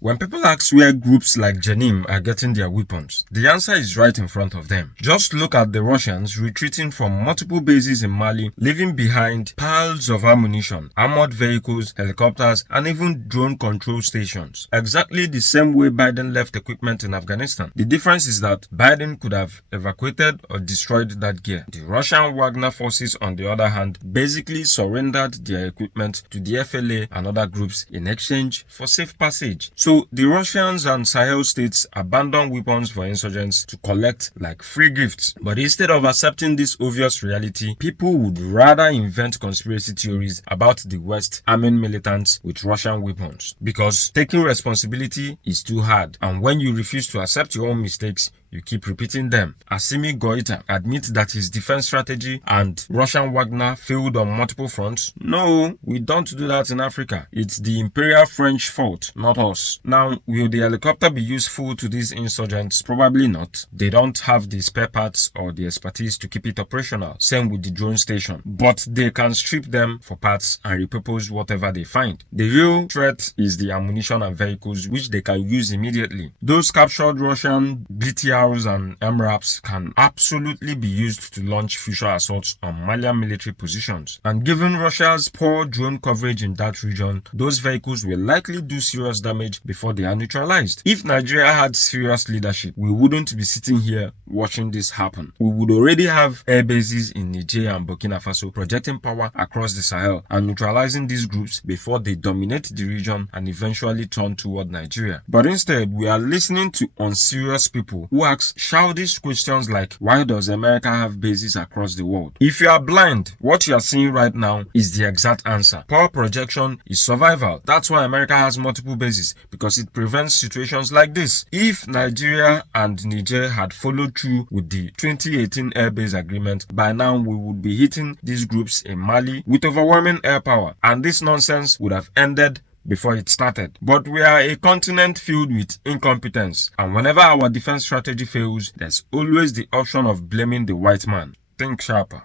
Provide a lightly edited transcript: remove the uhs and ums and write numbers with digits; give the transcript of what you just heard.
When people ask where groups like Jenim are getting their weapons, the answer is right in front of them. Just look at the Russians retreating from multiple bases in Mali, leaving behind piles of ammunition, armored vehicles, helicopters, and even drone control stations. Exactly the same way Biden left equipment in Afghanistan. The difference is that Biden could have evacuated or destroyed that gear. The Russian Wagner forces, on the other hand, basically surrendered their equipment to the FLA and other groups in exchange for safe passage. So the Russians and Sahel states abandon weapons for insurgents to collect like free gifts. But instead of accepting this obvious reality, people would rather invent conspiracy theories about the West arming militants with Russian weapons. Because taking responsibility is too hard, and when you refuse to accept your own mistakes, you keep repeating them. Assimi Goïta admits that his defense strategy and Russian Wagner failed on multiple fronts. No, we don't do that in Africa. It's the Imperial French fault, not us. Now, will the helicopter be useful to these insurgents? Probably not. They don't have the spare parts or the expertise to keep it operational. Same with the drone station. But they can strip them for parts and repurpose whatever they find. The real threat is the ammunition and vehicles which they can use immediately. Those captured Russian BTRs and MRAPs can absolutely be used to launch future assaults on Malian military positions. And given Russia's poor drone coverage in that region, those vehicles will likely do serious damage before they are neutralized. If Nigeria had serious leadership, we wouldn't be sitting here watching this happen. We would already have air bases in Niger and Burkina Faso projecting power across the Sahel and neutralizing these groups before they dominate the region and eventually turn toward Nigeria. But instead, we are listening to unserious people who ask childish questions like, why does America have bases across the world? If you are blind, what you are seeing right now is the exact answer. Power projection is survival. That's why America has multiple bases, because it prevents situations like this. If Nigeria and Niger had followed through with the 2018 airbase agreement, by now we would be hitting these groups in Mali with overwhelming air power, and this nonsense would have ended before it started. But we are a continent filled with incompetence, and whenever our defense strategy fails, there's always the option of blaming the white man. Think sharper.